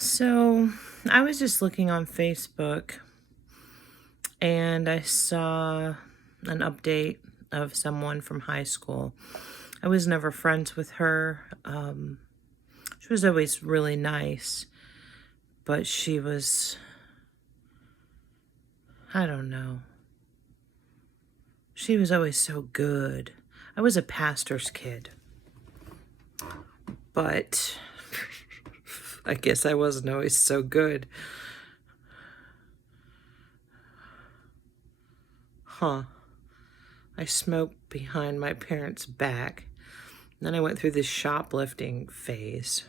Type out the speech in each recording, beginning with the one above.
So I was just looking on Facebook and I saw an update of someone from high school. I was never friends with her. She was always really nice, but she was, I don't know. She was always so good. I was a pastor's kid, but I guess I wasn't always so good. Huh. I smoked behind my parents' back. Then I went through this shoplifting phase.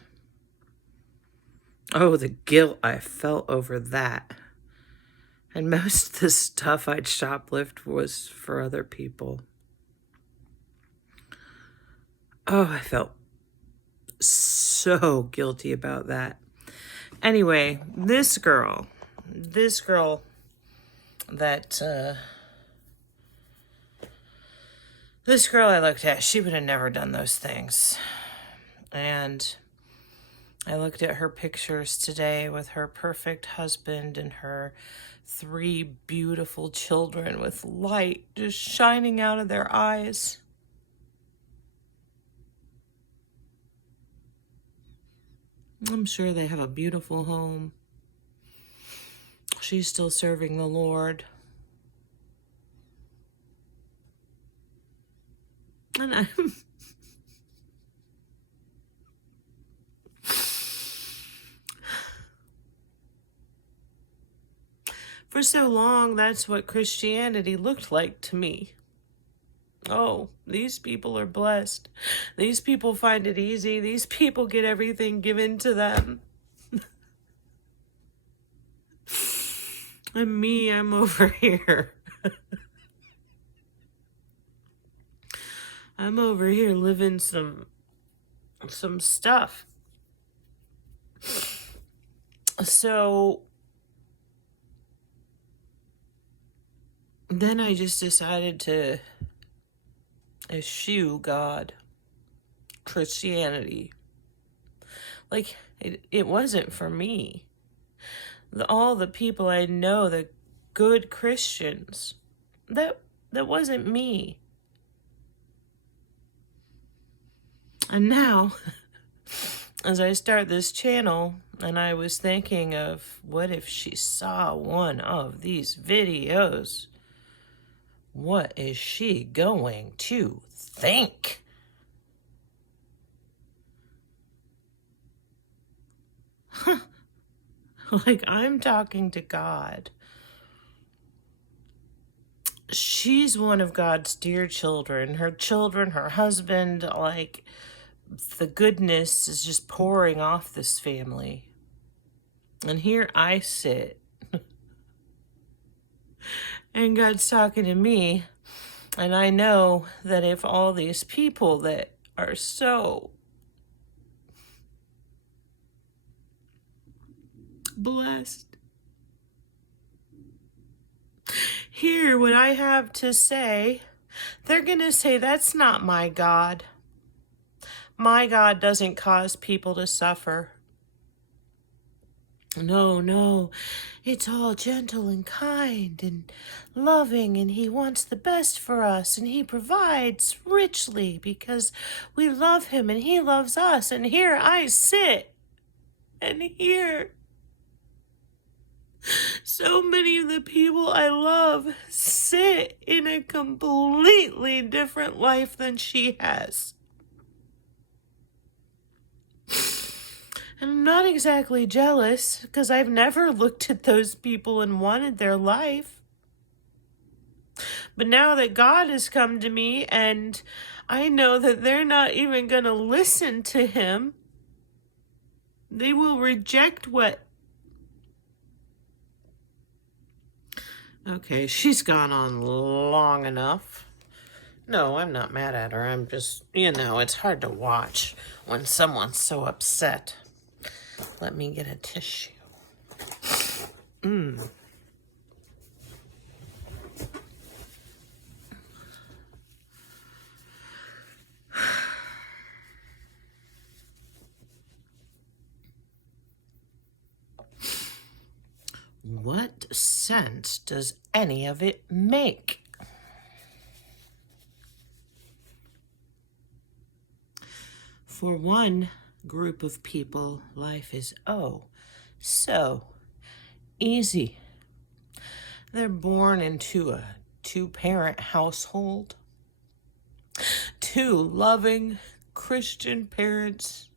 Oh, the guilt I felt over that. And most of the stuff I'd shoplift was for other people. Oh, I felt so guilty about that. Anyway, this girl that, this girl I looked at, she would have never done those things. And I looked at her pictures today with her perfect husband and her 3 beautiful children with light just shining out of their eyes. I'm sure they have a beautiful home. She's still serving the Lord. And I'm for so long, that's what Christianity looked like to me. Oh, these people are blessed. These people find it easy. These people get everything given to them. And me, I'm over here. I'm over here living some stuff. So then I just decided to eschew God, Christianity. Like, it wasn't for me. All the people I know, the good Christians, that wasn't me. And now, as I start this channel, and I was thinking of, what if she saw one of these videos? What is she going to think? Like, I'm talking to God. She's one of God's dear children. Her children, her husband, like, the goodness is just pouring off this family. And here I sit. And God's talking to me. And I know that if all these people that are so blessed hear what I have to say, they're going to say, that's not my God. My God doesn't cause people to suffer. No, it's all gentle and kind and loving, and He wants the best for us, and He provides richly because we love Him and He loves us. And here I sit and hear so many of the people I love sit in a completely different life than she has. And I'm not exactly jealous, because I've never looked at those people and wanted their life. But now that God has come to me and I know that they're not even going to listen to Him, they will reject what... Okay, she's gone on long enough. No, I'm not mad at her. I'm just, it's hard to watch when someone's so upset. Let me get a tissue. What sense does any of it make? For one group of people, life is so easy. They're born into a two-parent household, two loving Christian parents.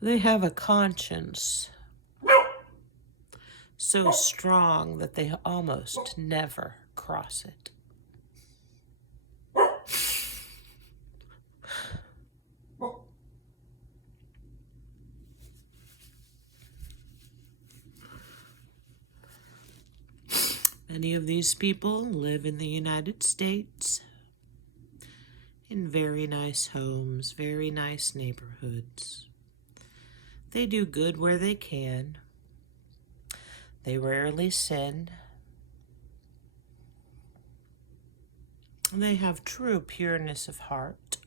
They have a conscience so strong that they almost never cross it. Many of these people live in the United States, in very nice homes, very nice neighborhoods. They do good where they can. They rarely sin. They have true pureness of heart.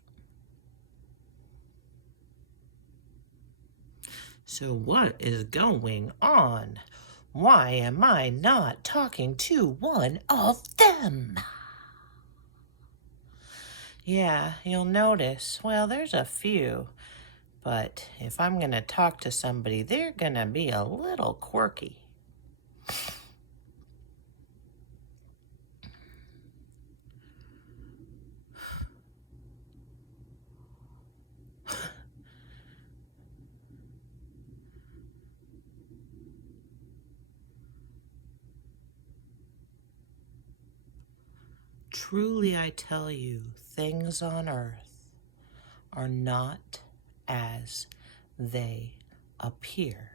So what is going on? Why am I not talking to one of them? Yeah, you'll notice, well, there's a few, but if I'm going to talk to somebody, they're going to be a little quirky. Truly, I tell you, things on earth are not as they appear.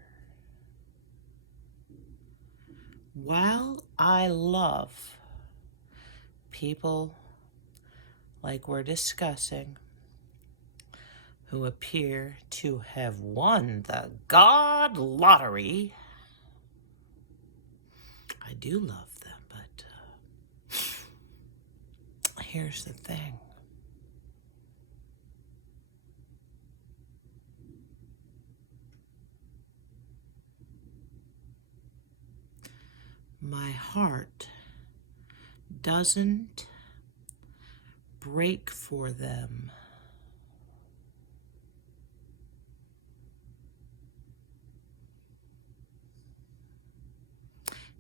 While I love people like we're discussing who appear to have won the God lottery, I do love them, but here's the thing. My heart doesn't break for them.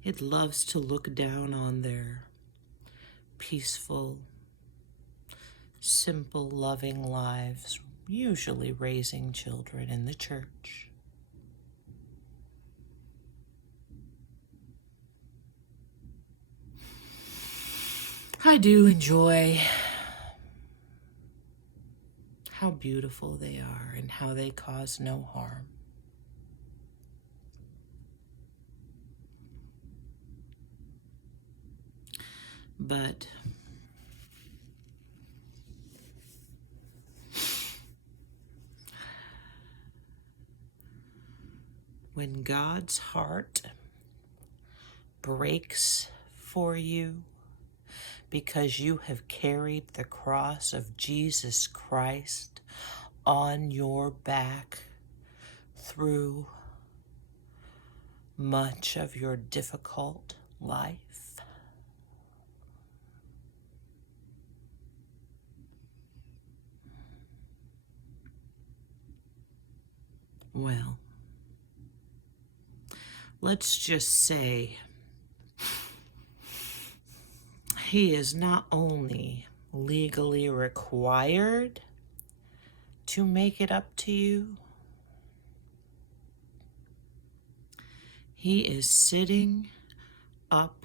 It loves to look down on their peaceful, simple, loving lives, usually raising children in the church. I do enjoy how beautiful they are and how they cause no harm. But when God's heart breaks for you because you have carried the cross of Jesus Christ on your back through much of your difficult life, well, let's just say He is not only legally required to make it up to you, He is sitting up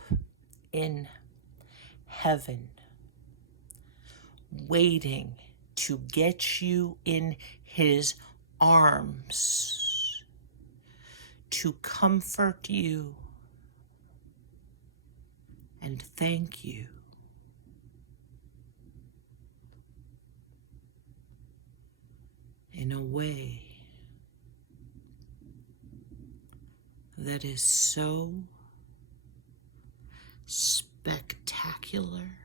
in heaven, waiting to get you in His arms, to comfort you and thank you. In a way that is so spectacular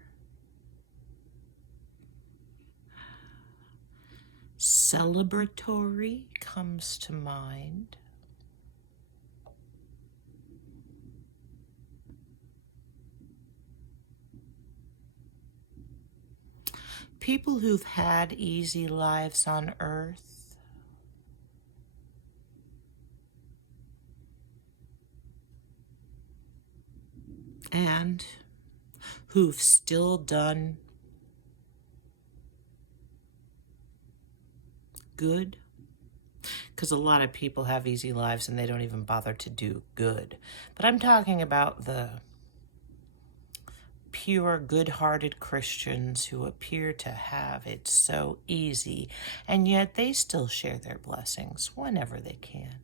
celebratory comes to mind. People who've had easy lives on earth. And who've still done good. Because a lot of people have easy lives and they don't even bother to do good. But I'm talking about the pure, good-hearted Christians who appear to have it so easy, and yet they still share their blessings whenever they can.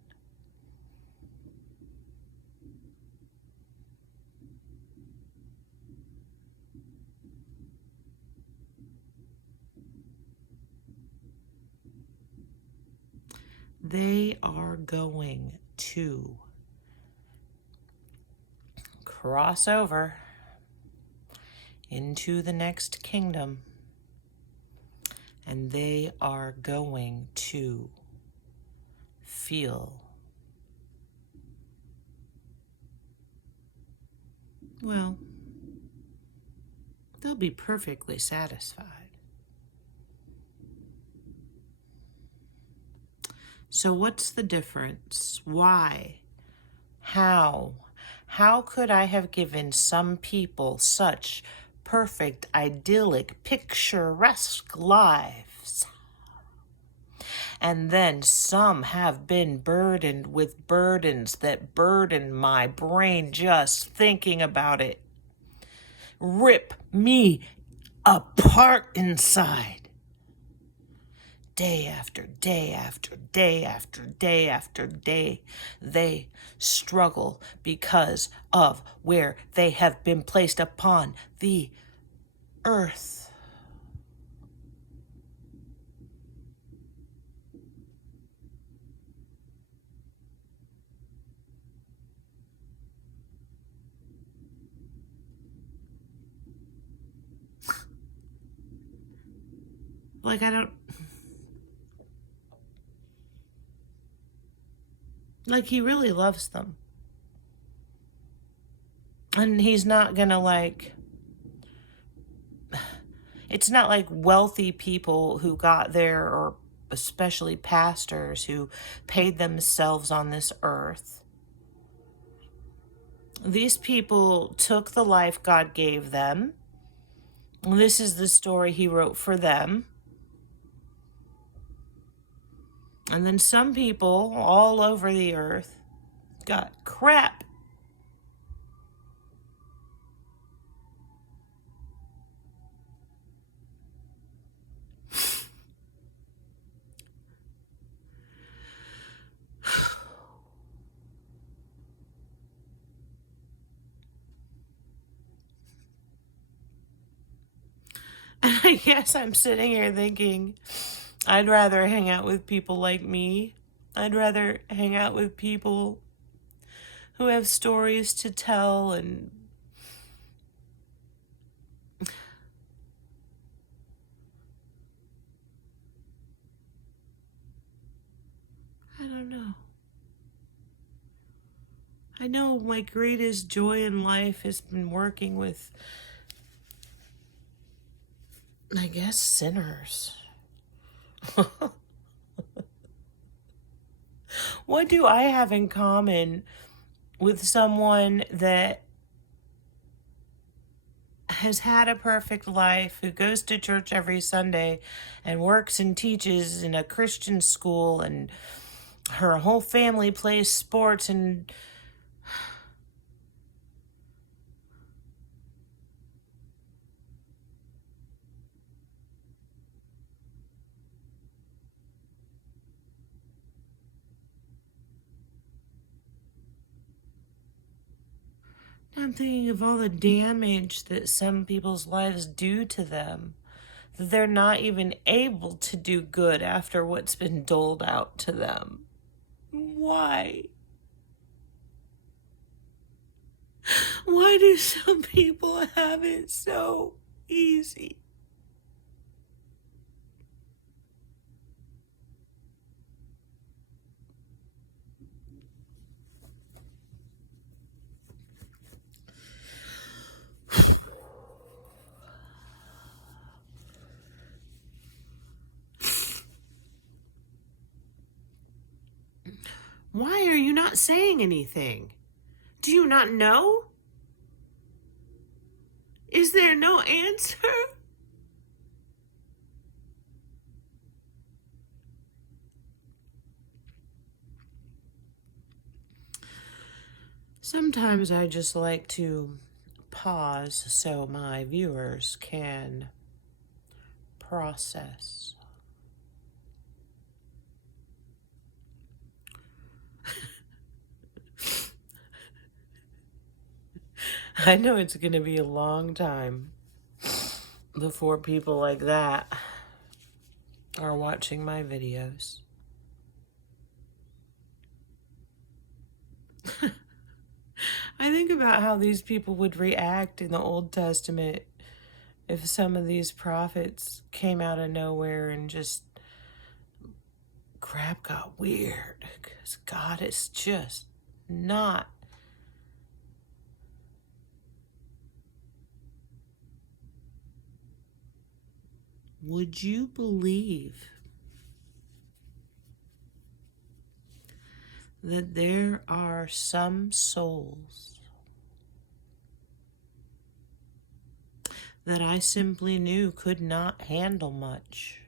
They are going to cross over into the next kingdom, and they are going to feel, well, they'll be perfectly satisfied. So what's the difference? Why? How? How could I have given some people such perfect, idyllic, picturesque lives, and then some have been burdened with burdens that burden my brain just thinking about it? Rip me apart inside. Day after day after day after day after day, they struggle because of where they have been placed upon the earth. He really loves them. And he's not gonna it's not like wealthy people who got there, or especially pastors who paid themselves on this earth. These people took the life God gave them. This is the story he wrote for them. And then some people all over the earth got crap. And I guess I'm sitting here thinking, I'd rather hang out with people like me. I'd rather hang out with people who have stories to tell, and I don't know. I know my greatest joy in life has been working with, I guess, sinners. What do I have in common with someone that has had a perfect life, who goes to church every Sunday and works and teaches in a Christian school, and her whole family plays sports, and I'm thinking of all the damage that some people's lives do to them, that they're not even able to do good after what's been doled out to them. Why? Why do some people have it so easy? Why are you not saying anything? Do you not know? Is there no answer? Sometimes I just like to pause so my viewers can process. I know it's going to be a long time before people like that are watching my videos. I think about how these people would react in the Old Testament if some of these prophets came out of nowhere and just crap got weird, because God is just not. Would you believe that there are some souls that I simply knew could not handle much?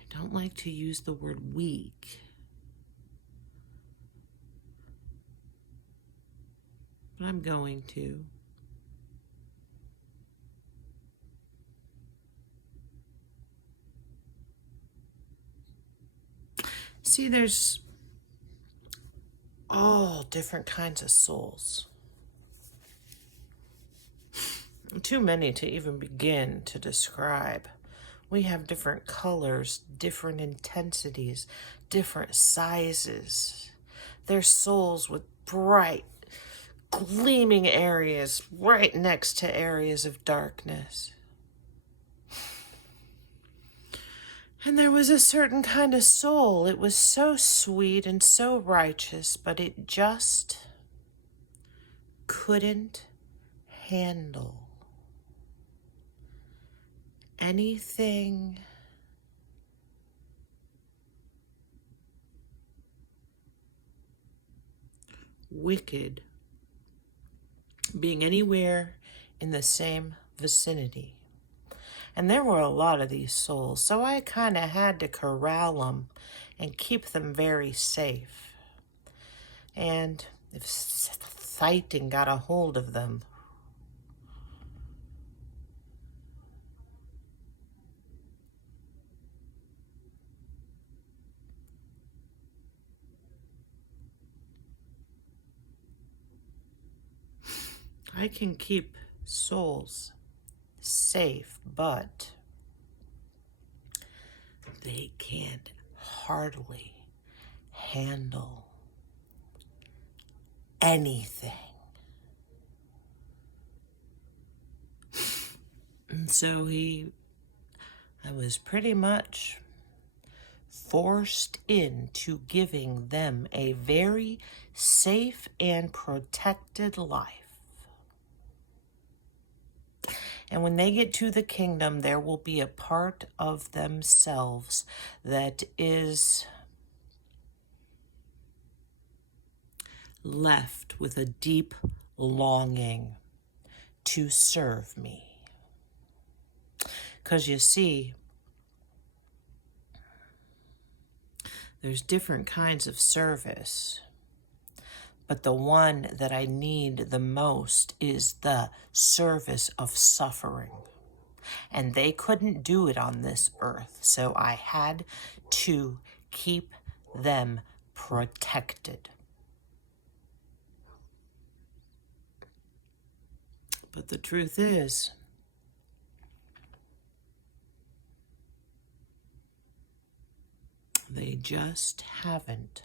I don't like to use the word weak, but I'm going to. See, there's all different kinds of souls. Too many to even begin to describe. We have different colors, different intensities, different sizes. There's souls with bright, gleaming areas right next to areas of darkness. And there was a certain kind of soul. It was so sweet and so righteous, but it just couldn't handle anything wicked being anywhere in the same vicinity. And there were a lot of these souls, so I kind of had to corral them and keep them very safe. And if Satan got a hold of them, I can keep souls safe, but they can't hardly handle anything. And so I was pretty much forced into giving them a very safe and protected life. And when they get to the kingdom, there will be a part of themselves that is left with a deep longing to serve me. Because you see, there's different kinds of service. But the one that I need the most is the service of suffering. And they couldn't do it on this earth, so I had to keep them protected. But the truth is, they just haven't.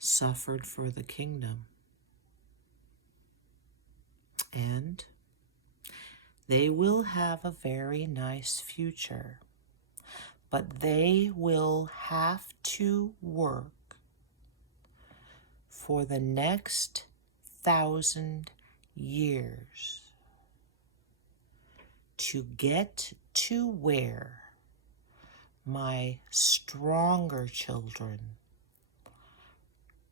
Suffered for the kingdom. And they will have a very nice future, but they will have to work for the next 1,000 years to get to where my stronger children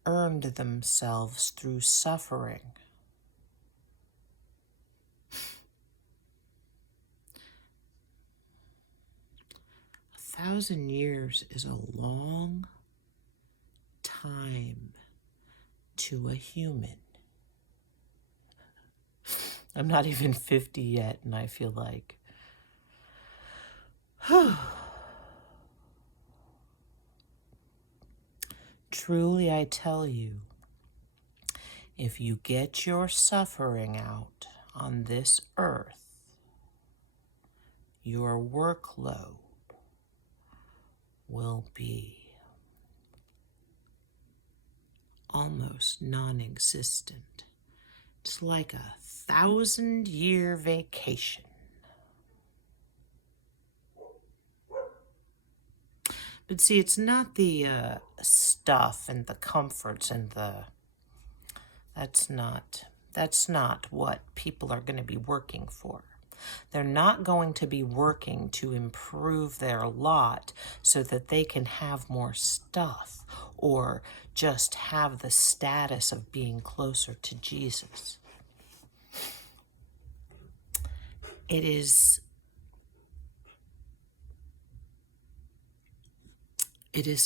earned themselves through suffering. A 1,000 years is a long time to a human. I'm not even 50 yet, and I feel like, truly I tell you, if you get your suffering out on this earth, your workload will be almost non-existent. It's like a 1,000-year vacation. But see, it's not the stuff and the comforts and that's not what people are going to be working for. They're not going to be working to improve their lot so that they can have more stuff or just have the status of being closer to Jesus. It is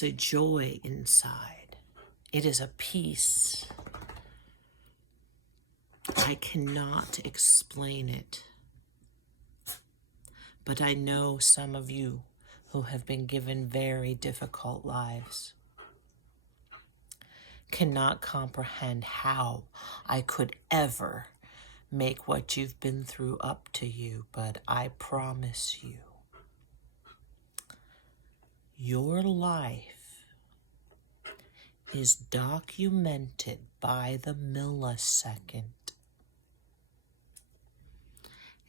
a joy inside. It is a peace. I cannot explain it. But I know some of you who have been given very difficult lives cannot comprehend how I could ever make what you've been through up to you, but I promise you, your life is documented by the millisecond.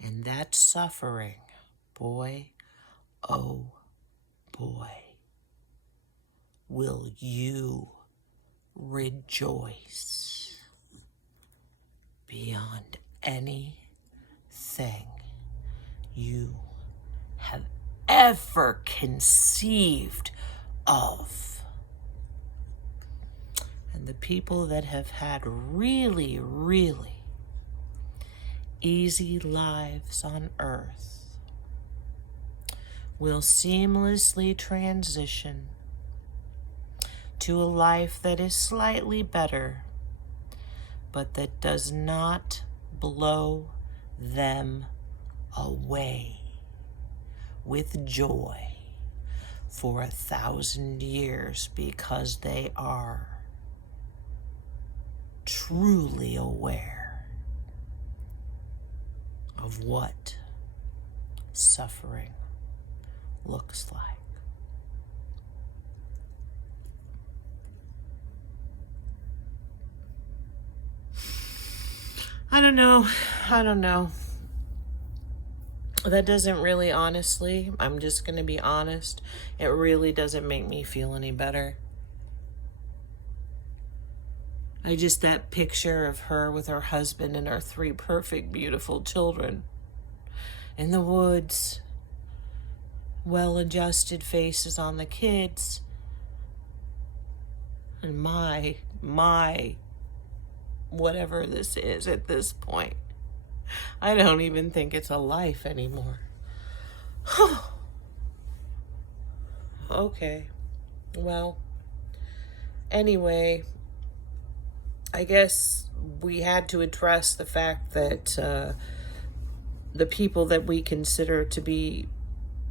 And that suffering, boy, oh boy, will you rejoice beyond anything you have ever conceived of. And the people that have had really, really easy lives on earth will seamlessly transition to a life that is slightly better, but that does not blow them away with joy for 1,000 years, because they are truly aware of what suffering looks like. I don't know. That doesn't really, honestly, I'm just going to be honest, it really doesn't make me feel any better. That picture of her with her husband and her 3 perfect, beautiful children in the woods, well-adjusted faces on the kids, and my, whatever this is at this point, I don't even think it's a life anymore. Okay. Well, anyway, I guess we had to address the fact that the people that we consider to be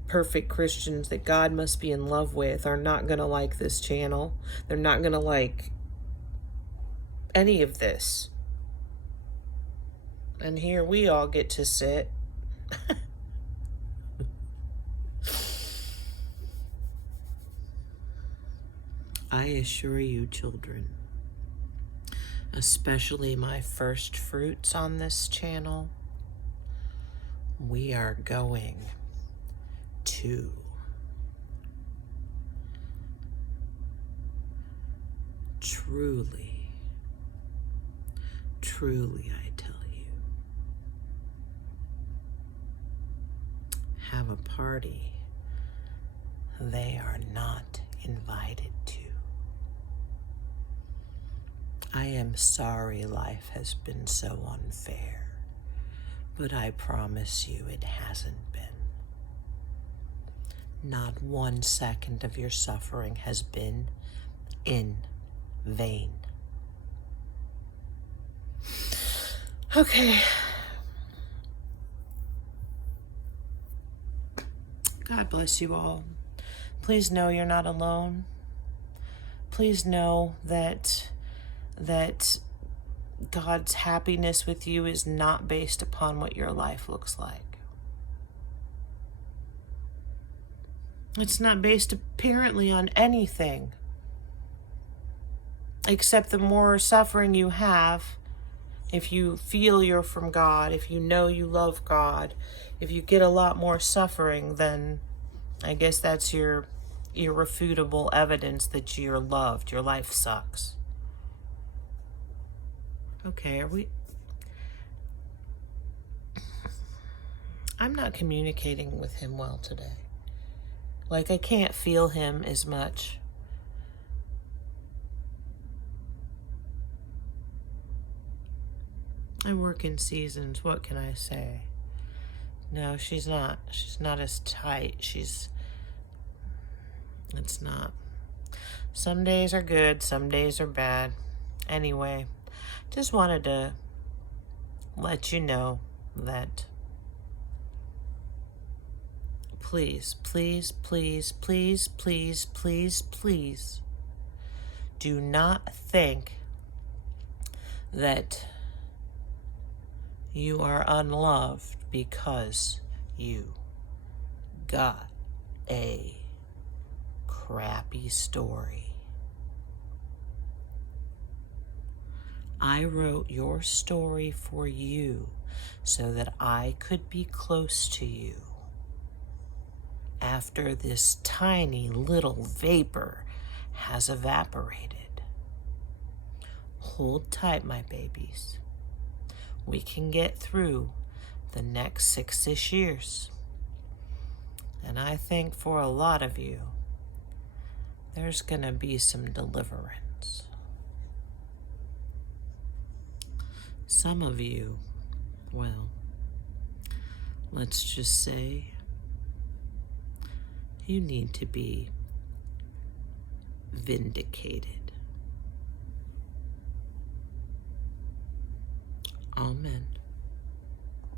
perfect Christians that God must be in love with are not going to like this channel. They're not going to like any of this. And here we all get to sit. I assure you, children, especially my first fruits on this channel, we are going to truly I tell you, have a party they are not invited to. I am sorry life has been so unfair, but I promise you it hasn't been. Not 1 second of your suffering has been in vain. Okay. God bless you all. Please know you're not alone. Please know that God's happiness with you is not based upon what your life looks like. It's not based apparently on anything except the more suffering you have. If you feel you're from God, if you know you love God, if you get a lot more suffering, then I guess that's your irrefutable evidence that you're loved. Your life sucks. Okay, I'm not communicating with him well today. Like, I can't feel him as much. I work in seasons. What can I say? No, she's not. She's not as tight. It's not. Some days are good. Some days are bad. Anyway, just wanted to let you know that please, please, please, please, please, please, please do not think that you are unloved because you got a crappy story. I wrote your story for you so that I could be close to you after this tiny little vapor has evaporated. Hold tight, my babies. We can get through the next 6-ish years. And I think for a lot of you, there's going to be some deliverance. Some of you, well, let's just say you need to be vindicated. Amen.